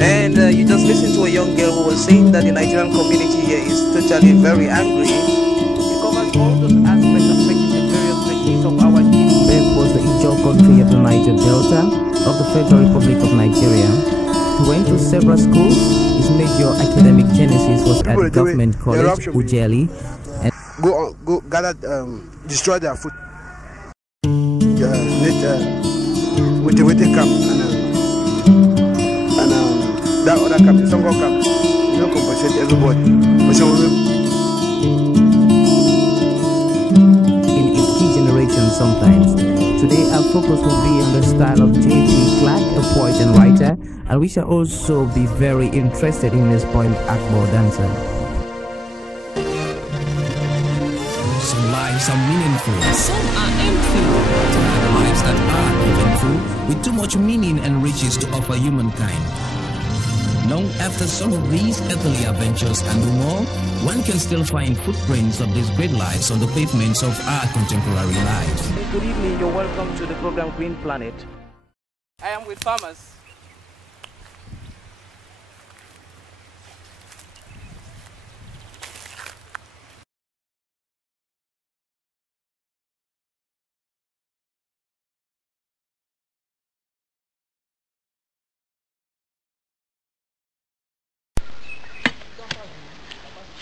And you just listened to a young girl who was saying that the Nigerian community here is totally very angry. It covers all those aspects affecting the various regions of our nation. That was the Ijaw country of the Niger Delta of the Federal Republic of Nigeria. He went to several schools. His major academic genesis was at Government College, Ujeli. And go gather, destroy their food. With the camp and that other camp, some go camp, you don't compensate everybody. In its key generation sometimes. Today our focus will be on the style of J.P. Clark, a poet and writer, and we shall also be very interested in his poem Akbar Dancer. Some lives are meaningful, some are empty. Some are lives that are eventful, with too much meaning and riches to offer humankind. Long after some of these earthly adventures and more, one can still find footprints of these great lives on the pavements of our contemporary lives. Good evening, you're welcome to the program Green Planet. I am with farmers.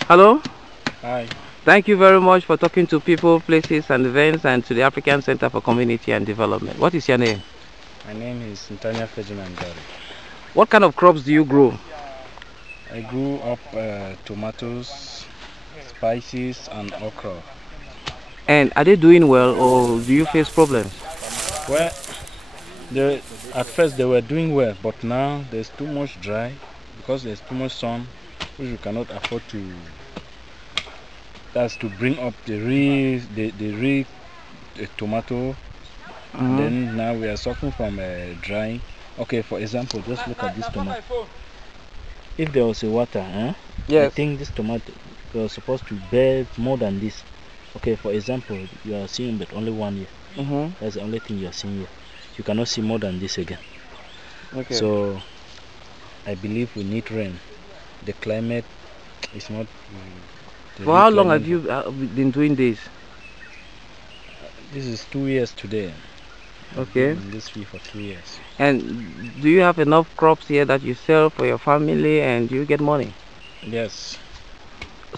Hello. Hi. Thank you very much for talking to people, places and events, and to the African Center for Community and Development. What is your name? My name is Ntanya Ferdinand. What kind of crops do you grow? I grew up tomatoes, spices and okra. And are they doing well, or do you face problems? Well, at first they were doing well, but now there's too much dry because there's too much sun, which we cannot afford to. That's to bring up the real tomato. Then now we are suffering from drying. Okay, for example, just look at this tomato. If there was a water, yes. I think this tomato was supposed to bear more than this. Okay, for example, you are seeing but only 1 year. That's the only thing you are seeing here. You cannot see more than this again. Okay. So I believe we need rain. The climate is not. For how long have you been doing this? This is 2 years today. Okay. In this field for 2 years. And do you have enough crops here that you sell for your family and you get money? Yes.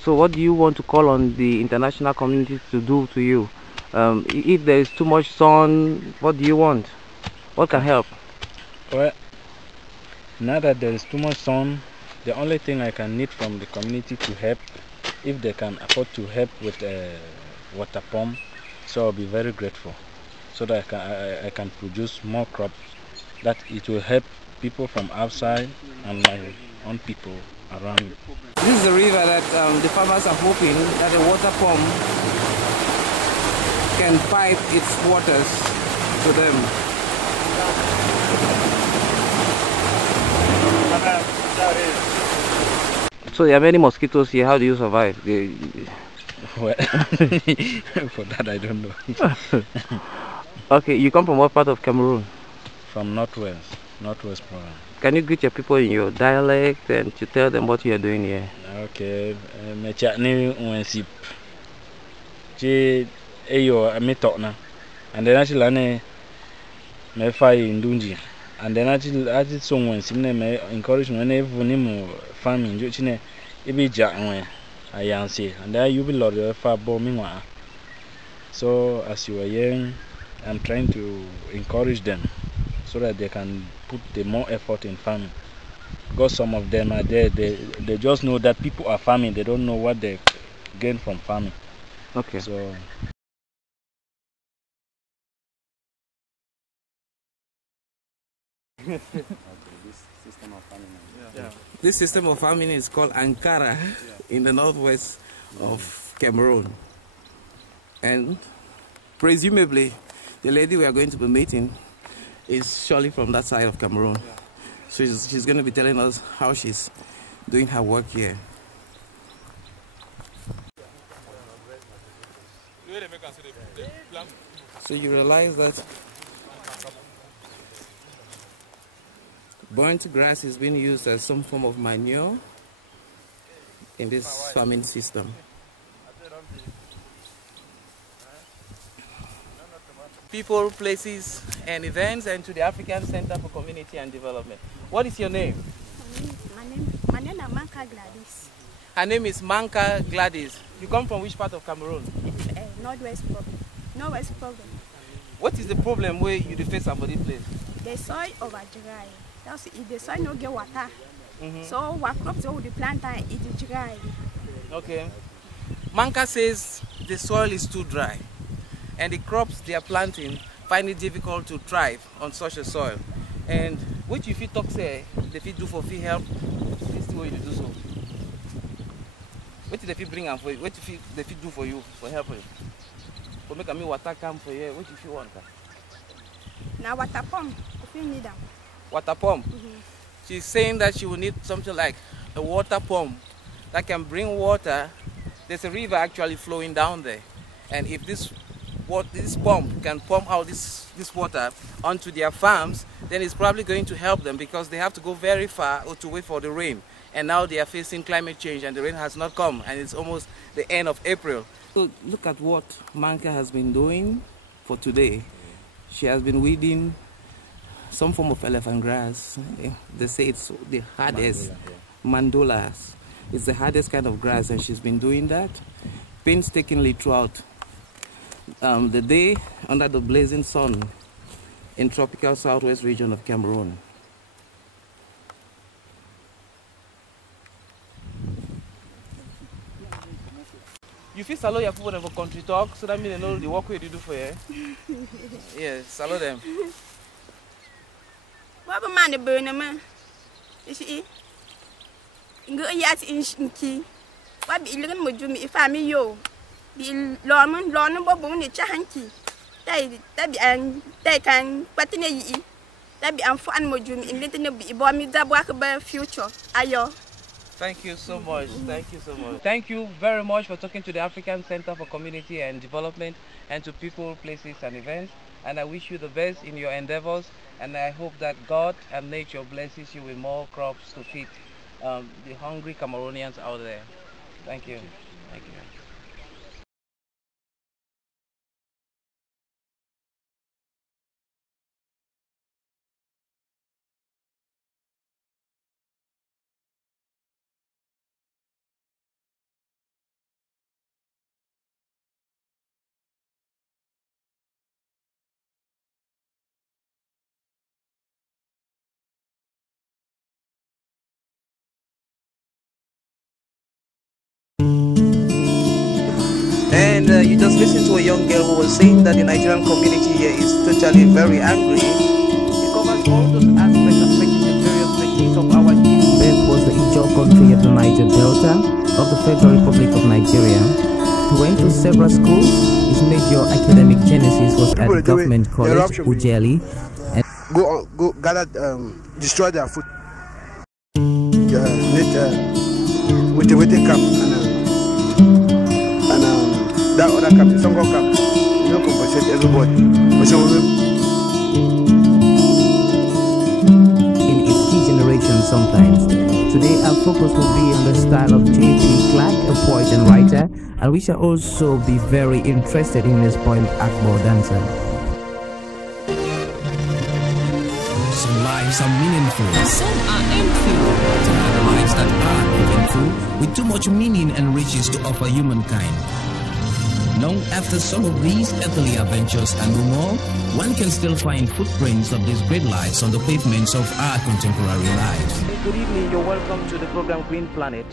So what do you want to call on the international community to do to you? If there is too much sun, what do you want? What can help? Well, now that there is too much sun, the only thing I can need from the community to help, if they can afford to help with a water pump, so I'll be very grateful, so that I can produce more crops, that it will help people from outside and my own people around me. This is the river that the farmers are hoping that a water pump can pipe its waters to them. So there are many mosquitoes here. How do you survive? Well, for that I don't know. Okay, you come from what part of Cameroon? From northwest province. Can you greet your people in your dialect and to tell them what you are doing here? Okay, me chatni unsip. Je eyo me talk na, and then actually me fai ndunji, and then actually someone simne me encourage me ne vuni mo farming jo chine ibi ja nwe ayansi, and then you be lord fa bo mi nwa. So as you are young, I'm trying to encourage them so that they can put the more effort in farming, because some of them are there, they just know that people are farming, they don't know what they gain from farming. Okay. So This system of farming is called Ankara in the northwest of Cameroon. And presumably, the lady we are going to be meeting is surely from that side of Cameroon. So she's going to be telling us how she's doing her work here. So you realize that Burnt grass is being used as some form of manure in this farming system. People, places, and events, and to the African Center for Community and Development. What is your name? My name is Manka Gladys. Her name is Manka Gladys. You come from which part of Cameroon? Northwest problem. What is the problem where you face somebody place? The soil over dry. That's if the soil no get water. So what crops will the plant and it is dry. Okay. Manka says the soil is too dry, and the crops they are planting find it difficult to thrive on such a soil. And what you feel talk say they fit do for fee help, this is the way you do so. What did they fit bring and for you? What you they fit do for you for helping? For make me water come for you, what you feel want? Now water pump, if you need them. Water pump? She's saying that she will need something like a water pump that can bring water. There's a river actually flowing down there, and if this pump can pump out this water onto their farms, then it's probably going to help them, because they have to go very far or to wait for the rain. And now they are facing climate change and the rain has not come, and it's almost the end of April. So look at what Manka has been doing for today. She has been weeding some form of elephant grass. They say it's the hardest, mandolas. It's the hardest kind of grass, and she's been doing that painstakingly throughout the day under the blazing sun in tropical southwest region of Cameroon. You feel salute your people for country talk, so that means they know the work we do for you. Yes, salute them. What a man the burner man. Is he? Go yet in key. What be looking with you if I mean you? Be lawman, bobon, the chahanky. They can, but in a ye. That be unfun with you in little be bomb that work about future. Ayo. Thank you so much. Thank you so much. Thank you very much for talking to the African Center for Community and Development, and to people, places, and events. And I wish you the best in your endeavors. And I hope that God and nature blesses you with more crops to feed the hungry Cameroonians out there. Thank you. Thank you. And you just listened to a young girl who was saying that the Nigerian community here is totally very angry. It covers all those aspects affecting the various regions of our country. Beth was the Ijo country of the Niger Delta of the Federal Republic of Nigeria. He went to several schools. His major academic genesis was at Government College, Ujeli. And go gather, destroy their food. With the camp and that other camp, the Songo camp, you don't compensate everybody. In its key generation sometimes. Today our focus will be on the style of J.P. Clark, a poet and writer, and we shall also be very interested in his poem Akbo Dancer. Some lives are meaningful, some are empty. There are lives that are eventful, with too much meaning and riches to offer humankind. Long after some of these earthly adventures and more, one can still find footprints of these great lives on the pavements of our contemporary lives. Good evening, you're welcome to the program Green Planet.